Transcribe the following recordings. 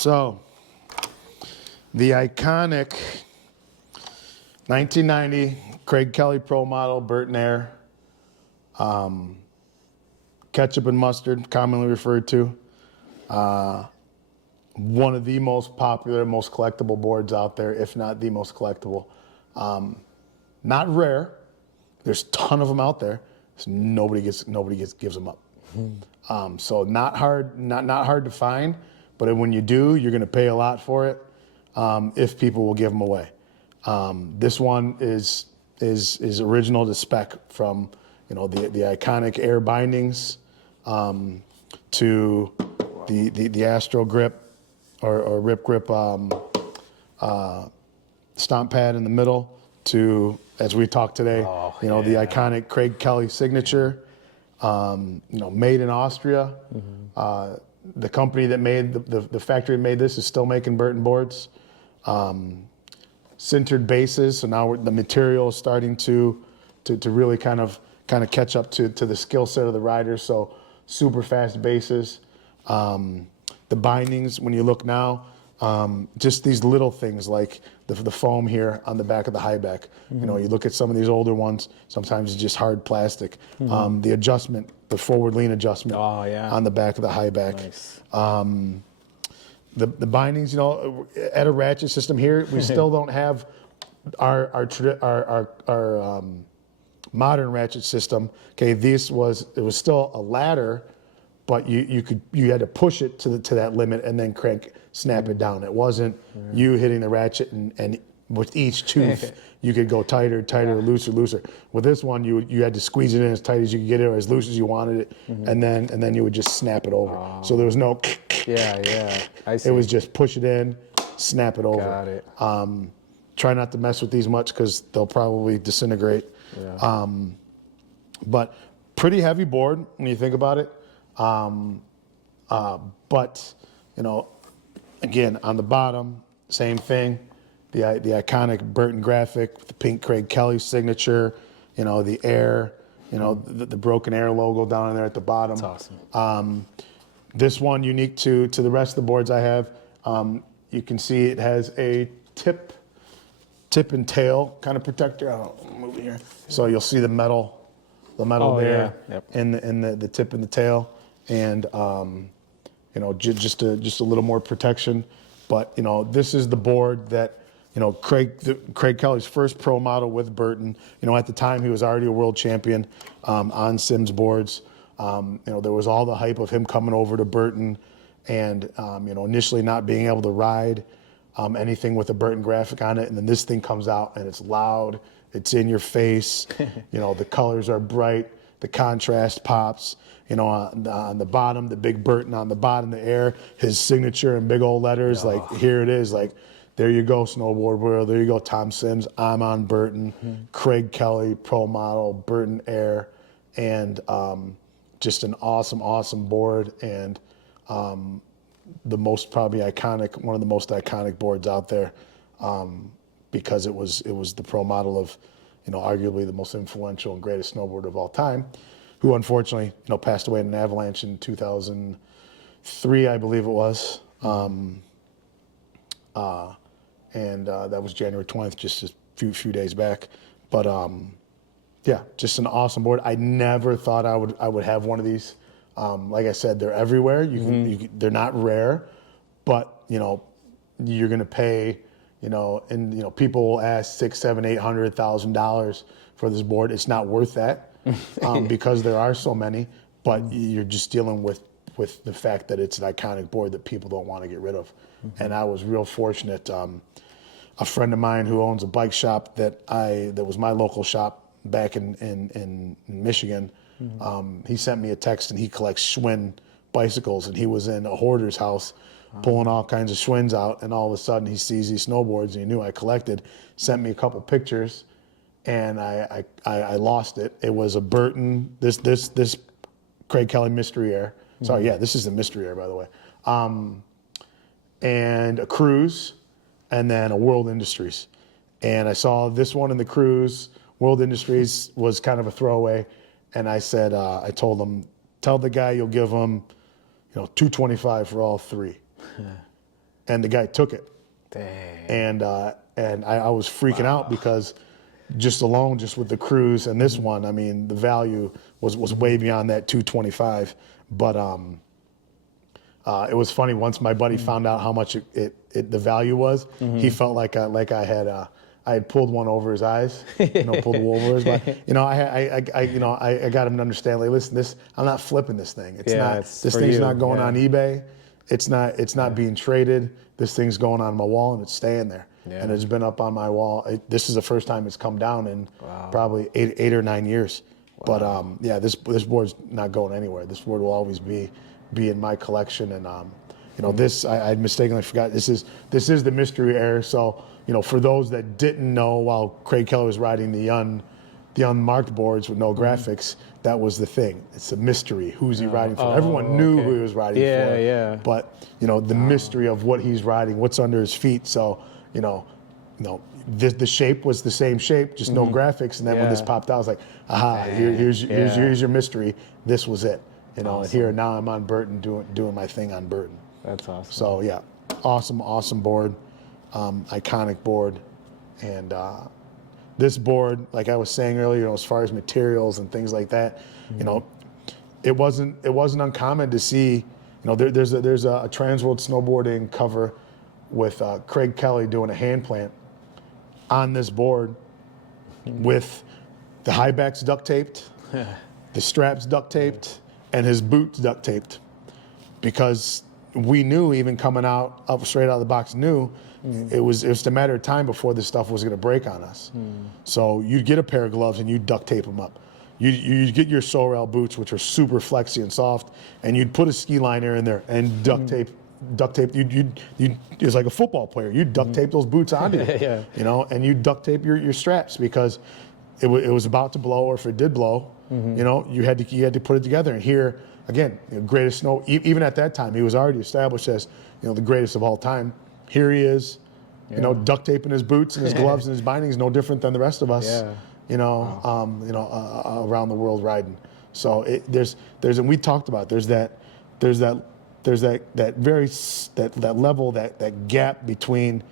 So, the iconic 1990 Craig Kelly Pro Model Burton Air, Ketchup and Mustard, commonly referred to. One of the most popular, most collectible boards out there, if not the most collectible. Not rare. There's a ton of them out there. So nobody gives them up. So not hard to find, but when you do, you're going to pay a lot for it. If people will give them away. This one is original to spec, from the iconic air bindings to the Astro grip or Rip Grip stomp pad in the middle, to, as we talked today, the iconic Craig Kelly signature. Made in Austria. The company that made the factory that made this is still making Burton boards. Sintered bases, so now the material is starting to really kind of catch up to the skill set of the riders. So super fast bases. The bindings, when you look now, just these little things like the foam here on the back of the high back. You look at some of these older ones, sometimes it's just hard plastic. The adjustment, the forward lean adjustment on the back of the high back. Nice. The bindings, at a ratchet system here, we still don't have our modern ratchet system. Okay, it was still a ladder, but you had to push it to that limit and then snap it down. It wasn't you hitting the ratchet and with each tooth you could go tighter, looser. With this one, you had to squeeze it in as tight as you could get it, or as loose as you wanted it, and then you would just snap it over. So there was no I see. It was just push it in, snap it over. Got it. Try not to mess with these much because they'll probably disintegrate. Yeah. But pretty heavy board when you think about it. But again, on the bottom, same thing. The iconic Burton graphic with the pink Craig Kelly signature. The air. The broken air logo down in there at the bottom. That's awesome. This one, unique to the rest of the boards I have. You can see it has a tip and tail kind of protector. I'll move it here. So you'll see the metal there, in the tip and the tail, and just a little more protection. But this is the board that Craig Kelly's first pro model with Burton. At the time he was already a world champion on Sims boards. There was all the hype of him coming over to Burton, and initially not being able to ride anything with a Burton graphic on it, and then this thing comes out and it's loud, it's in your face. The colors are bright, the contrast pops. On the bottom, the big Burton on the bottom, the air, his signature in big old letters. Like, here it is. Like, there you go, Snowboard World. There you go, Tom Sims. I'm on Burton. Craig Kelly, pro model, Burton Air, and just an awesome board, and the most probably iconic, one of the most iconic boards out there, because it was the pro model of, arguably the most influential and greatest snowboarder of all time, who unfortunately, passed away in an avalanche in 2003, I believe it was. And that was January 20th, just a few days back. But yeah, just an awesome board. I never thought I would have one of these. Like I said, they're everywhere. They're not rare, but you're gonna pay, and people will ask $600,000, $700,000, $800,000 for this board. It's not worth that because there are so many. But you're just dealing with the fact that it's an iconic board that people don't want to get rid of. And I was real fortunate. A friend of mine who owns a bike shop that was my local shop back in Michigan. He sent me a text, and he collects Schwinn bicycles, and he was in a hoarder's house pulling all kinds of Schwinns out, and all of a sudden he sees these snowboards, and he knew I collected, sent me a couple pictures, and I lost it. It was a Burton, this Craig Kelly Mystery Air. Sorry, yeah, this is the Mystery Air, by the way. And a Cruise, and then a World Industries. And I saw this one in the Cruise. World Industries was kind of a throwaway. And I said, I told him, tell the guy you'll give him, $225 for all three. and the guy took it. Dang. And I was freaking out because just with the cruise and this one, I mean, the value was way beyond that 225. But it was funny once my buddy found out how much the value was. He felt like I had pulled one over his eyes, pulled the wool over his eyes. I got him to understand. Like, listen, I'm not flipping this thing. This thing's not going on eBay. It's not being traded. This thing's going on my wall and it's staying there. Yeah. And it's been up on my wall. This is the first time it's come down in probably 8 or 9 years. Wow. But this board's not going anywhere. This board will always be in my collection. And this I mistakenly forgot. This is the mystery air. So for those that didn't know, while Craig Keller was riding the unmarked boards with no graphics, that was the thing. It's a mystery. Who's he riding for? Everyone knew who he was riding for. Yeah. But the mystery of what he's riding, what's under his feet. So the shape was the same shape, just no graphics. And then when this popped out, I was like, aha, here's your mystery. This was it. And here now I'm on Burton doing my thing on Burton. That's awesome. So yeah, awesome board, iconic board, and this board, like I was saying earlier, as far as materials and things like that, it wasn't uncommon to see. There's a Transworld Snowboarding cover with Craig Kelly doing a hand plant on this board with the high backs duct taped, the straps duct taped, and his boots duct taped, because we knew, even coming up straight out of the box, it was just a matter of time before this stuff was going to break on us. So you'd get a pair of gloves and you'd duct tape them up. You'd get your Sorel boots, which are super flexy and soft, and you'd put a ski liner in there and duct tape. It was like a football player. You'd duct tape those boots onto you, and you duct tape your straps, because it was about to blow, or if it did blow, you had to put it together. And here, again, greatest snow. Even at that time, he was already established as the greatest of all time. Here he is, duct taping his boots and his gloves and his bindings, no different than the rest of us. Around the world riding. So there's and we talked about there's that level, that gap between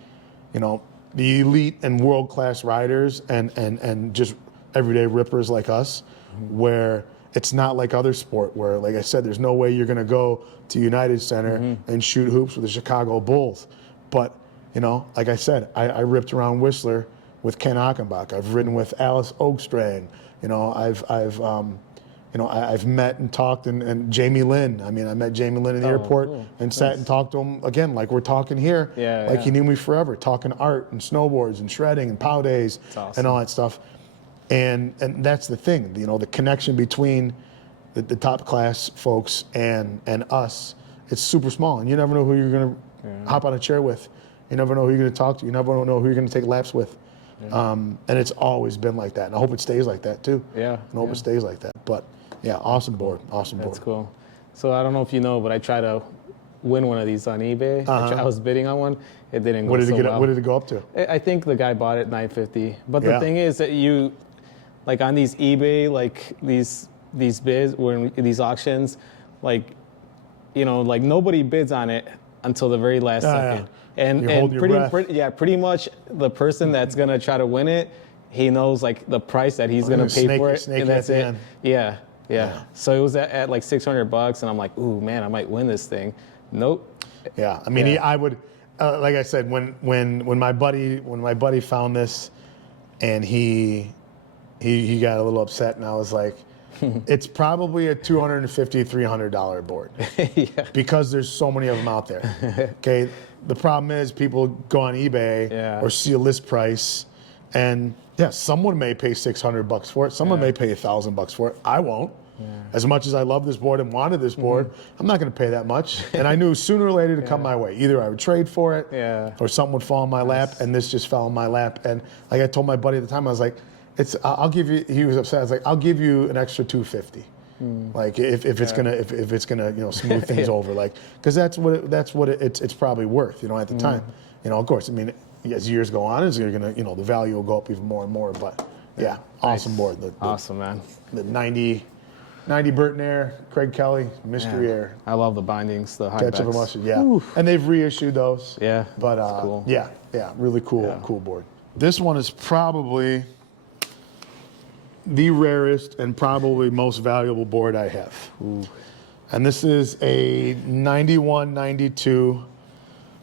the elite and world class riders and just everyday rippers like us, where it's not like other sport where, like I said, there's no way you're going to go to United Center and shoot hoops with the Chicago Bulls. But like I said, I ripped around Whistler with Ken Achenbach. I've ridden with Alice Oakstrang. I've met and talked and Jamie Lynn. I met Jamie Lynn in the airport and sat and talked to him again, like we're talking here. He knew me forever, talking art and snowboards and shredding and pow days and all that stuff. And that's the thing, the connection between the top class folks and us. It's super small, and you never know who you're going to hop on a chair with. You never know who you're going to talk to. You never know who you're going to take laps with. And it's always been like that, and I hope it stays like that too. I hope it stays like that. But yeah, awesome board. That's cool. So I don't know if you know, but I tried to win one of these on eBay. I was bidding on one. It didn't go so well. What did it go up to? I think the guy bought it $950. But the thing is that you, like on these eBay, like these bids, or these auctions, like nobody bids on it until the very last second. And pretty much the person that's gonna try to win it, he knows like the price that he's gonna pay for it, and that's it. Yeah. So it was at like $600, and I'm like, ooh man, I might win this thing. Nope. Yeah, I would, like I said, when my buddy found this, and he got a little upset, and I was like, it's probably a $250, $300 board, because there's so many of them out there. Okay, the problem is people go on eBay or see a list price, and someone may pay $600 for it. Someone may pay $1,000 for it. I won't. As much as I love this board and wanted this board, I'm not going to pay that much. And I knew sooner or later to come my way. Either I would trade for it, or something would fall in my lap, and this just fell in my lap. And like I told my buddy at the time, I was like, I'll give you. He was upset. I was like, I'll give you an extra $250. Like if it's gonna smooth things over, like, because that's what it's probably worth, at the time. Of course, as years go on, you're gonna the value will go up even more and more. But awesome board. Awesome, man. The 90, 90 Burton Air, Craig Kelly, Mystery Air. I love the bindings, the high Ketchup and Mustard, yeah. And they've reissued those. Yeah, But that's cool. yeah, really cool, cool board. This one is probably the rarest and probably most valuable board I have. Ooh. And this is a 91-92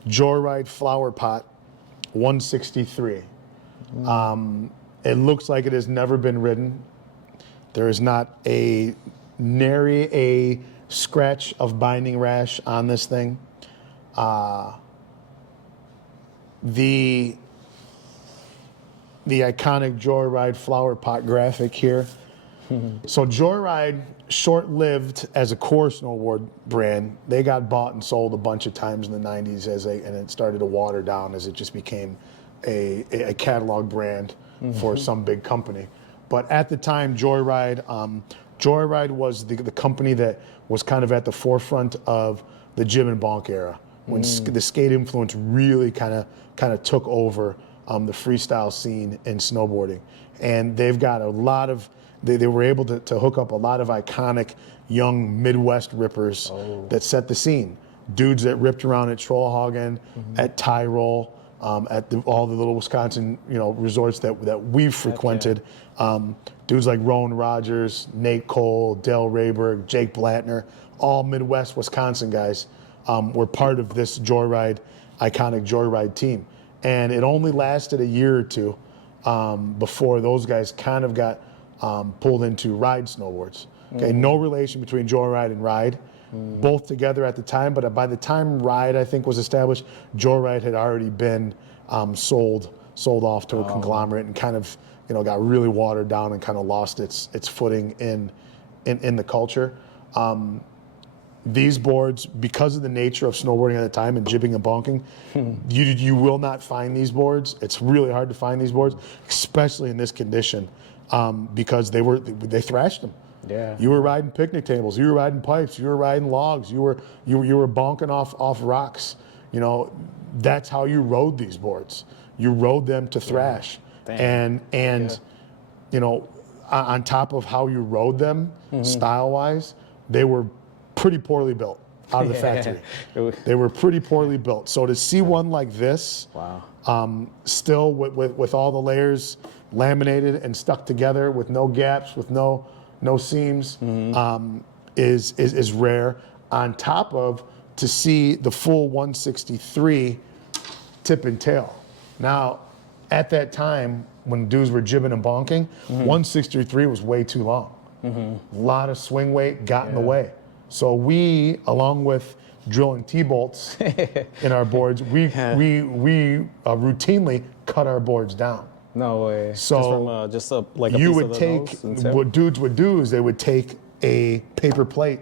JoyRide Flowerpot 163. It looks like it has never been ridden. There is not nary a scratch of binding rash on this thing. The iconic JoyRide Flowerpot graphic here. So JoyRide, short-lived as a core snowboard brand. They got bought and sold a bunch of times in the 90s and it started to water down as it just became a catalog brand for some big company. But at the time, JoyRide was the company that was kind of at the forefront of the jib and bonk era, when the skate influence really kind of took over the freestyle scene in snowboarding. And they've got a lot of, they were able to hook up a lot of iconic young Midwest rippers that set the scene. Dudes that ripped around at Trollhagen, at Tyrol, at all the little Wisconsin resorts that we've frequented. Dudes like Rowan Rogers, Nate Cole, Dale Rayberg, Jake Blattner, all Midwest Wisconsin guys were part of this iconic JoyRide team. And it only lasted a year or two before those guys kind of got pulled into ride snowboards. Okay, no relation between JoyRide and Ride, both together at the time. But by the time Ride, I think, was established, JoyRide had already been sold off to a conglomerate and kind of got really watered down and kind of lost its footing in the culture. These boards, because of the nature of snowboarding at the time and jibbing and bonking, you will not find these boards. It's really hard to find these boards, especially in this condition, because they thrashed them. Yeah. You were riding picnic tables, you were riding pipes, you were riding logs, you were bonking off rocks. That's how you rode these boards. You rode them to thrash. And on top of how you rode them, style-wise, they were pretty poorly built out of the factory. They were pretty poorly built. So to see one like this, still with all the layers laminated and stuck together with no gaps, with no seams, is rare. On top of to see the full 163 tip and tail. Now, at that time, when dudes were jibbing and bonking, 163 was way too long. A lot of swing weight got in the way. So we, along with drilling T-bolts in our boards, we routinely cut our boards down. No way. So just from like a you piece would of the take, nose and what dudes would do is they would take a paper plate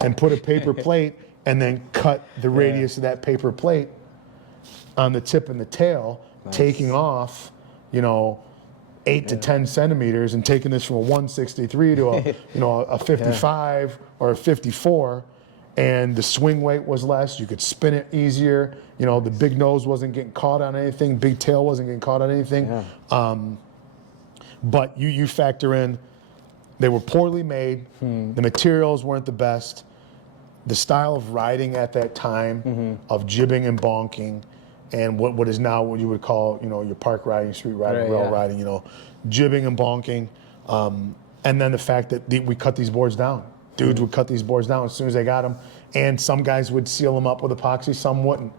and put a paper plate and then cut the radius of that paper plate on the tip and the tail, taking off, 8 to 10 centimeters and taking this from a 163 to a 55 or a 54, and the swing weight was less. You could spin it easier. The big nose wasn't getting caught on anything. Big tail wasn't getting caught on anything. But you factor in, they were poorly made. The materials weren't the best. The style of riding at that time, of jibbing and bonking, and what is now what you would call, your park riding, street riding, rail riding, jibbing and bonking. And then the fact that we cut these boards down. Dudes would cut these boards down as soon as they got them. And some guys would seal them up with epoxy, some wouldn't.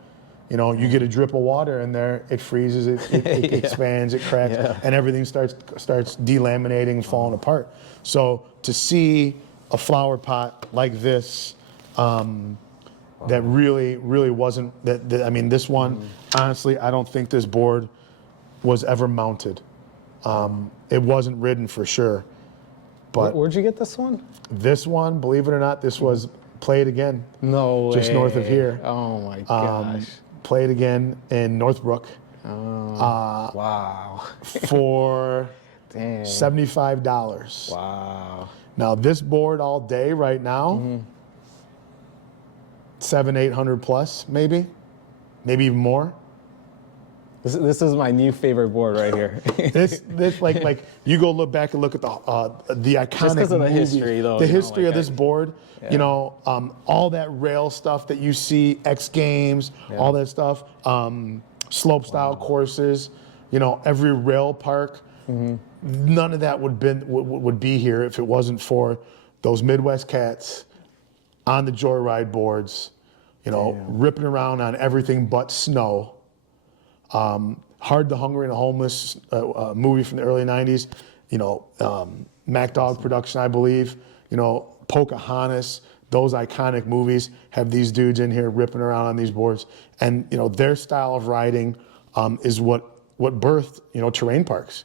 You get a drip of water in there, it freezes, it expands, it cracks, and everything starts delaminating, falling apart. So to see a flower pot like this, that really wasn't, this one, honestly, I don't think this board was ever mounted. It wasn't ridden for sure. But where'd you get this one? This one, believe it or not, this was Played Again. No way. Just north of here. Oh my gosh. Played Again in Northbrook. Wow. For Dang. $75. Wow. Now this board all day right now, 700-800 plus, maybe even more. This is my new favorite board right here. This like you go look back and look at the iconic Just 'cause of the movies, history, though, the you know, history like of this board. Yeah. You know, all that rail stuff that you see, X Games, all that stuff, slope style courses. You know, every rail park. None of that would be here if it wasn't for those Midwest cats on the JoyRide boards. You know, ripping around on everything but snow. Hard, the Hungry, and the Homeless movie from the early 90s. You know, Mac Dog production, I believe. You know, Pocahontas, those iconic movies have these dudes in here ripping around on these boards. And, you know, their style of riding is what birthed, you know, terrain parks.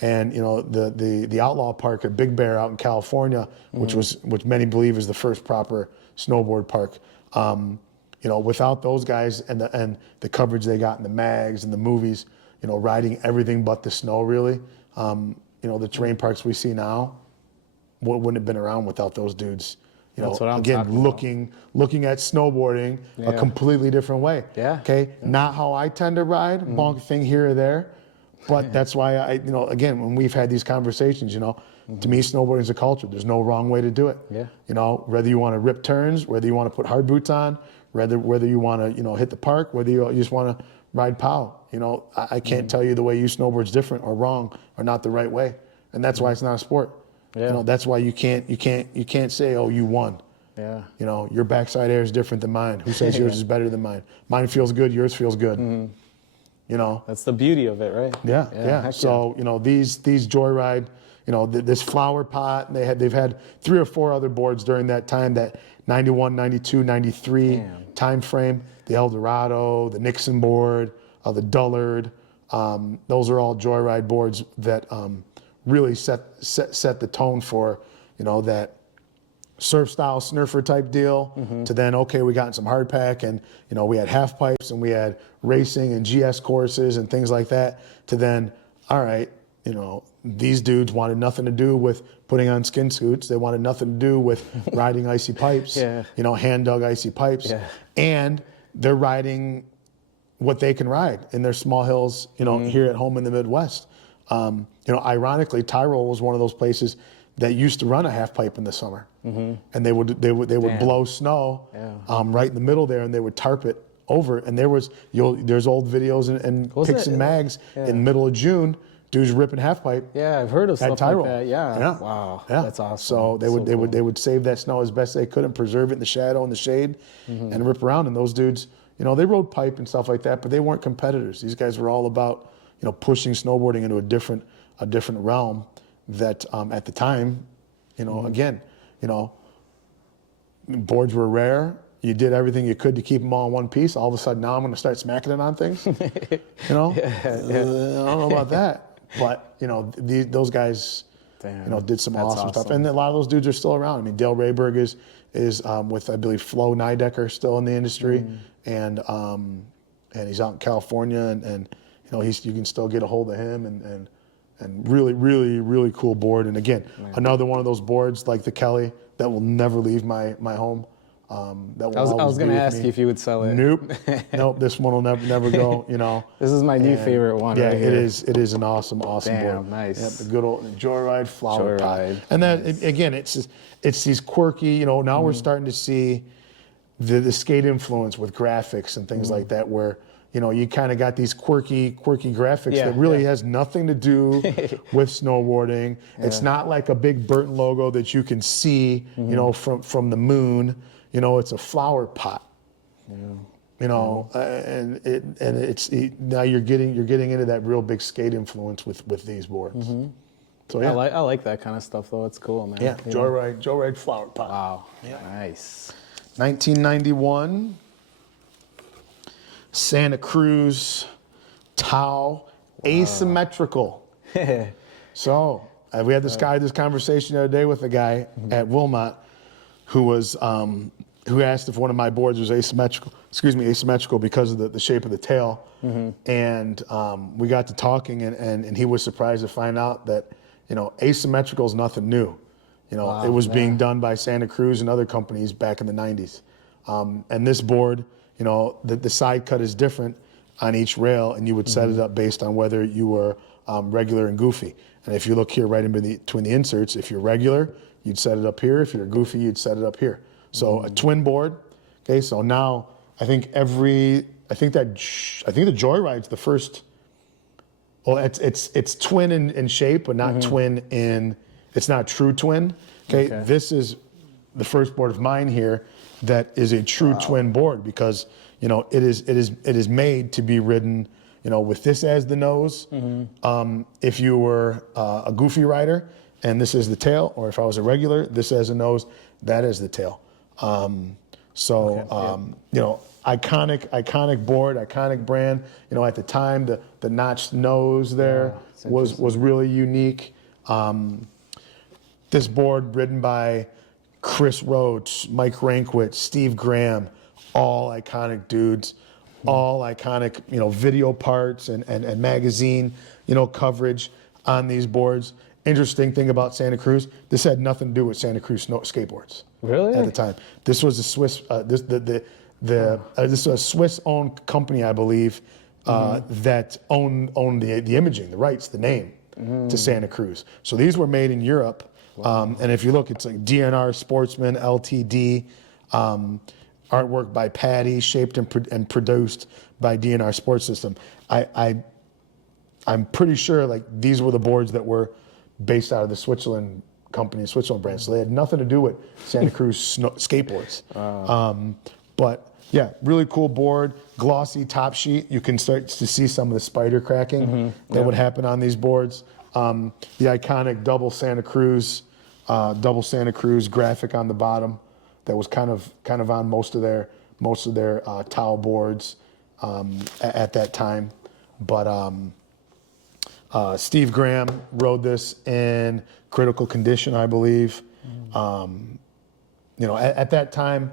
And, you know, the Outlaw Park at Big Bear out in California, which many believe is the first proper snowboard park. You know, without those guys and the coverage they got in the mags and the movies, you know, riding everything but the snow, really, you know, the terrain parks we see now wouldn't have been around without those dudes. You know, That's what I'm again, talking looking at snowboarding a completely different way. Yeah. Okay, not how I tend to ride, bonk thing here or there, but that's why you know, again, when we've had these conversations, you know, to me, snowboarding is a culture. There's no wrong way to do it. Yeah. You know, whether you want to rip turns, whether you want to put hard boots on, whether you want to, you know, hit the park, whether you just want to ride POW. You know, I can't tell you the way you snowboard's different or wrong or not the right way, and that's why it's not a sport. Yeah. You know, that's why you can't say, oh, you won. Yeah. You know, your backside air is different than mine. Who says yours is better than mine? Mine feels good, yours feels good. You know. That's the beauty of it, right? Yeah. So, you know, these JoyRide, you know, this Flowerpot, they've had 3 or 4 other boards during that time, that 91, 92, 93 time frame. The Eldorado, the Nixon board, the Dullard. Those are all JoyRide boards that really set the tone for, you know, that surf style snurfer type deal to then, okay, we got in some hard pack, and, you know, we had half pipes and we had racing and GS courses and things like that, to then, all right, you know, these dudes wanted nothing to do with putting on skin suits. They wanted nothing to do with riding icy pipes, you know, hand dug icy pipes. And they're riding what they can ride in their small hills, you know, here at home in the Midwest. You know, ironically, Tyrol was one of those places that used to run a half pipe in the summer, and they would blow snow right in the middle there, and they would tarp it over. And there's old videos and pics and mags in the middle of June, dudes ripping half pipe. Yeah, I've heard of stuff Tyrol. like that. Yeah. Wow. That's awesome. So they would save that snow as best they could and preserve it in the shadow and the shade, and rip around. And those dudes, you know, they rode pipe and stuff like that, but they weren't competitors. These guys were all about, you know, pushing snowboarding into a different realm that at the time, you know, again, you know, boards were rare. You did everything you could to keep them all in one piece. All of a sudden, now I'm going to start smacking it on things. You know, I don't know about that, but you know, those guys, you know, did some awesome stuff, and a lot of those dudes are still around. I mean, Dale Rayberg is with, I believe, Flo Nidecker still in the industry, and he's out in California, and you know, you can still get a hold of him, and really, really, really cool board. And again, another one of those boards like the Kelly that will never leave my home. That will I was going to ask you if you would sell it. Nope. This one will never go. You know. This is my new favorite one. Yeah, right it here. is. It is an awesome board. Nice. Yep, the good old JoyRide Flowerpot. JoyRide. And then again, it's these quirky. You know, now we're starting to see the skate influence with graphics and things like that, where, you know, you kind of got these quirky graphics that really has nothing to do with snowboarding. It's not like a big Burton logo that you can see, you know, from the moon. You know, it's a flower pot. You know, now you're getting into that real big skate influence with these boards. So yeah, I like that kind of stuff though. It's cool, man. Yeah, JoyRide Flowerpot. Wow. Yeah. Nice. 1991. Santa Cruz Tau, asymmetrical. So we had this conversation the other day with a guy at Wilmot who asked if one of my boards was asymmetrical because of the shape of the tail. And we got to talking, and he was surprised to find out that, you know, asymmetrical is nothing new. You know, it was being done by Santa Cruz and other companies back in the 90s. And this board, you know, the side cut is different, on each rail, and you would set it up based on whether you were regular and goofy. And if you look here right in between the inserts, if you're regular, you'd set it up here. If you're goofy, you'd set it up here. So a twin board. Okay, so now I think the JoyRide's the first. Well, it's twin in shape, but not twin in. It's not true twin. Okay, this is the first board of mine here that is a true twin board, because it is made to be ridden with this as the nose. If you were a goofy rider and this is the tail, or if I was a regular, this as a nose, that is the tail. Iconic board, iconic brand. At the time, the notched nose there was really unique. This board ridden by Chris Roach, Mike Rankwitz, Steve Graham, all iconic dudes, all iconic, video parts and magazine, coverage on these boards. Interesting thing about Santa Cruz, this had nothing to do with Santa Cruz skateboards. Really? At the time, this was a Swiss. This is a Swiss-owned company, I believe, that owned the imaging, the rights, the name to Santa Cruz. So these were made in Europe. And if you look, it's like DNR Sportsman Ltd. Artwork by Patty, shaped and produced by DNR Sports System. I'm pretty sure like these were the boards that were based out of the Switzerland company, Switzerland brand. So they had nothing to do with Santa Cruz skateboards. But yeah, really cool board, glossy top sheet. You can start to see some of the spider cracking that would happen on these boards. The iconic double Santa Cruz graphic on the bottom that was kind of on most of their Tau boards at that time. But Steve Graham rode this in critical condition, I believe. At that time,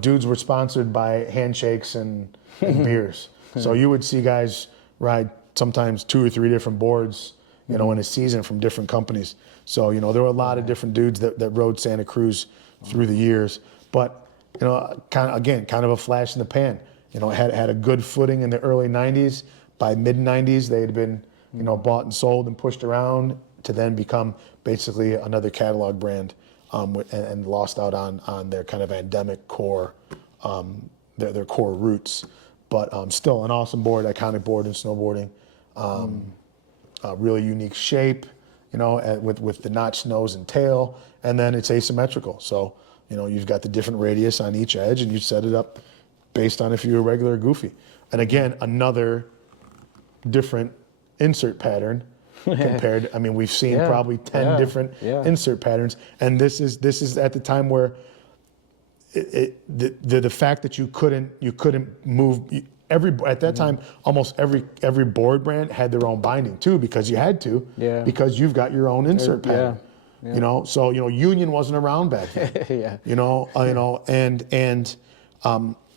dudes were sponsored by handshakes and beers. So you would see guys ride sometimes 2 or 3 different boards, in a season from different companies. So, there were a lot of different dudes that rode Santa Cruz through the years. But, kind of a flash in the pan. It had a good footing in the early 90s. By mid 90s, they had been, bought and sold and pushed around to then become basically another catalog brand, and lost out on their kind of endemic core, their core roots. But still an awesome board, iconic board in snowboarding. Really unique shape, with the notched nose and tail, and then it's asymmetrical. So, you've got the different radius on each edge, and you set it up based on if you're regular or goofy. And again, another different insert pattern compared. I mean, we've seen probably 10 different insert patterns, and this is at the time where the fact that you couldn't move. At that time, almost every board brand had their own binding too, because you had to, because you've got your own insert pattern. So Union wasn't around back then. And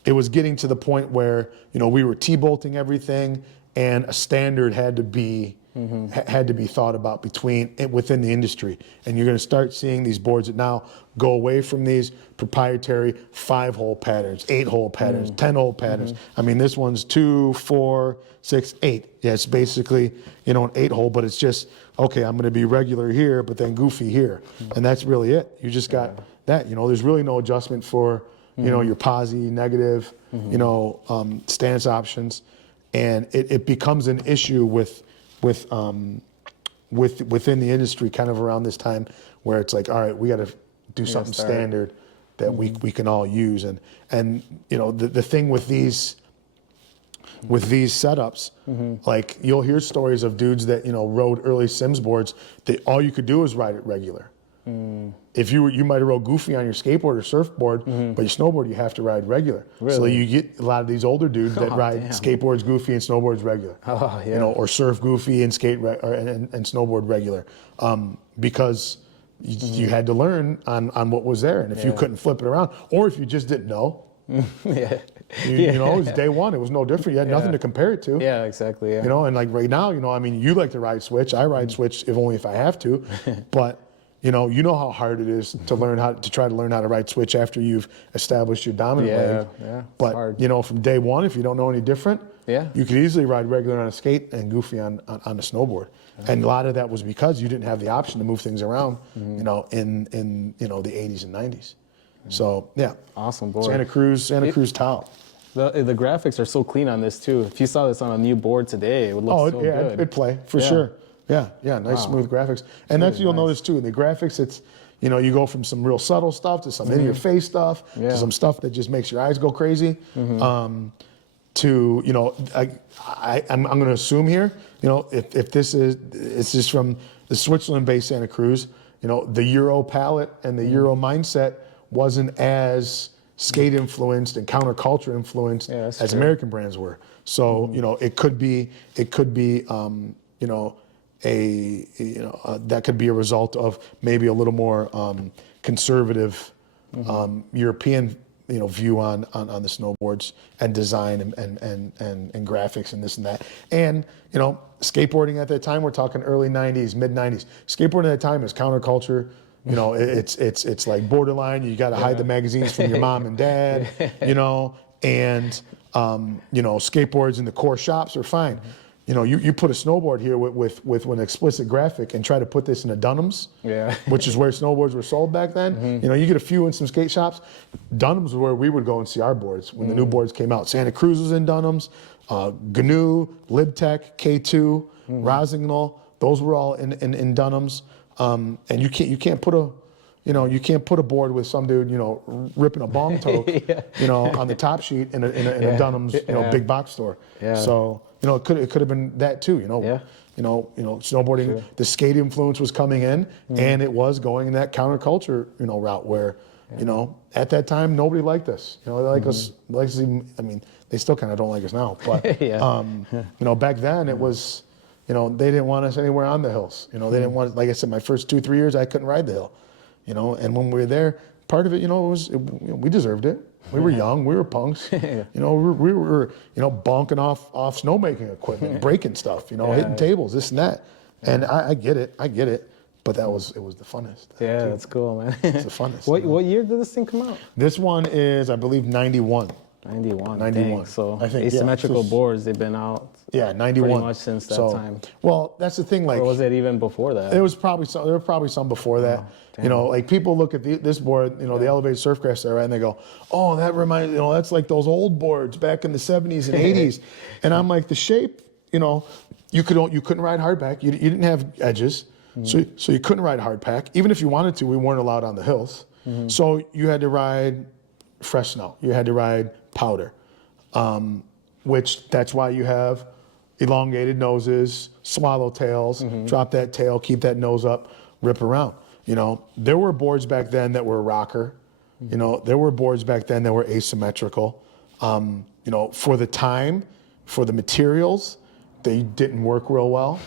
it was getting to the point where we were T-bolting everything, and a standard had to be thought about within the industry. And you're going to start seeing these boards that now go away from these proprietary 5-hole patterns, 8-hole patterns, 10-hole patterns. I mean, this one's 2, 4, 6, 8. Yeah, it's basically an 8-hole, but it's just, okay, I'm going to be regular here, but then goofy here. And that's really it. You just got that. There's really no adjustment for your posi, negative, stance options. And it becomes an issue within the industry kind of around this time, where it's like, all right, we got to do something standard that we can all use. And the thing with these setups, like you'll hear stories of dudes that rode early Sims boards that all you could do is ride it regular. If you might have rode goofy on your skateboard or surfboard, but your snowboard you have to ride regular. Really? So you get a lot of these older dudes that ride skateboards goofy and snowboards regular. Or surf goofy and and snowboard regular, because you had to learn on what was there, and if you couldn't flip it around, or if you just didn't know. It was day one. It was no different. You had nothing to compare it to. Yeah, exactly. Yeah. And like right now, I mean, you like to ride switch. I ride switch if I have to, but. You know how hard it is to try to learn how to ride switch after you've established your dominant leg. Yeah, but from day one, if you don't know any different, Yeah. You could easily ride regular on a skate and goofy on a snowboard. And a lot of that was because you didn't have the option to move things around, you know, in you know, the 80s and 90s. So yeah. Awesome board. Santa Cruz Tau. The graphics are so clean on this too. If you saw this on a new board today, it would look so good. It'd play for sure. Yeah, nice smooth graphics. And that's you'll notice too in the graphics. It's, you know, you go from some real subtle stuff to some in your face stuff to some stuff that just makes your eyes go crazy. To, you know, I'm going to assume here, you know, if this is, it's just from the Switzerland-based Santa Cruz, you know, the Euro palette and the Euro mindset wasn't as skate influenced and counterculture influenced as American brands were. So, you know, it could be, you know, that could be a result of maybe a little more conservative European, you know, view on the snowboards and design and graphics and this and that. And, you know, skateboarding at that time, we're talking early 90s, mid 90s. Skateboarding at that time is counterculture. You know, it's like borderline. You got to hide the magazines from your mom and dad, you know, and, you know, skateboards in the core shops are fine. You know, you put a snowboard here with an explicit graphic and try to put this in a Dunham's, which is where snowboards were sold back then. You know, you get a few in some skate shops. Dunham's is where we would go and see our boards when the new boards came out. Santa Cruz was in Dunham's, GNU, Libtech, K2, Rosignol, those were all in Dunham's. And you can't put a, you know, you can't put a board with some dude, you know, ripping a bong toke, you know, on the top sheet in a Dunham's, you know, big box store. So, you know, it could have been that too, you know. You know, snowboarding, the skate influence was coming in, and it was going in that counterculture, you know, route where, you know, at that time nobody liked us. You know, they like us, I mean, they still kind of don't like us now, but you know, back then it was, you know, they didn't want us anywhere on the hills. You know, they didn't want, like I said, my first 2-3 years I couldn't ride the hill. You know, and when we were there, part of it, you know, we deserved it. We were young, we were punks. You know, we were, you know, bonking off snowmaking equipment, breaking stuff, you know, hitting tables, this and that. And I get it, but it was the funnest. Yeah, that's cool, man. It's the funnest. What year did this thing come out? This one is, I believe, 91. 91. 91. Dang. So I think, asymmetrical boards, they've been out. Yeah, 91. Pretty much since that time. Well, that's the thing. Like, or was it even before that? There were probably some before that. You know, like people look at this board, you know, the elevated surfcraft there, right, and they go, "Oh, that reminds, you know, that's like those old boards back in the 70s and 80s." And I'm like, the shape, you know, you couldn't ride hardback. You didn't have edges, so you couldn't ride hardpack. Even if you wanted to, we weren't allowed on the hills. So you had to ride fresh snow. You had to ride powder, which that's why you have elongated noses, swallowtails, drop that tail, keep that nose up, rip around. You know, there were boards back then that were rocker. You know, there were boards back then that were asymmetrical. You know, for the time, for the materials, they didn't work real well.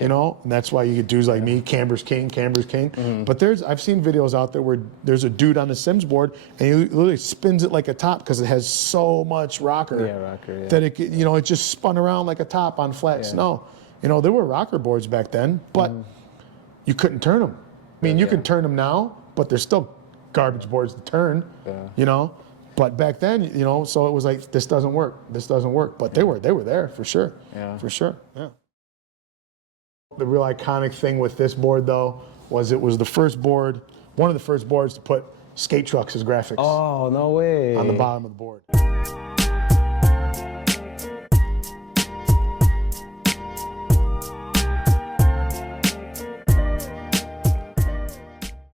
You know, and that's why you get dudes like me, camber's king. But I've seen videos out there where there's a dude on the Sims board and he literally spins it like a top because it has so much rocker, that it, you know, it just spun around like a top on flat snow. You know, there were rocker boards back then, but you couldn't turn them. I mean, you can turn them now, but they're still garbage boards to turn, you know. But back then, you know, so it was like, this doesn't work. But they were there for sure. For sure. The real iconic thing with this board, though, was it was the first board, one of the first boards to put skate trucks as graphics. Oh, no way. On the bottom of the board.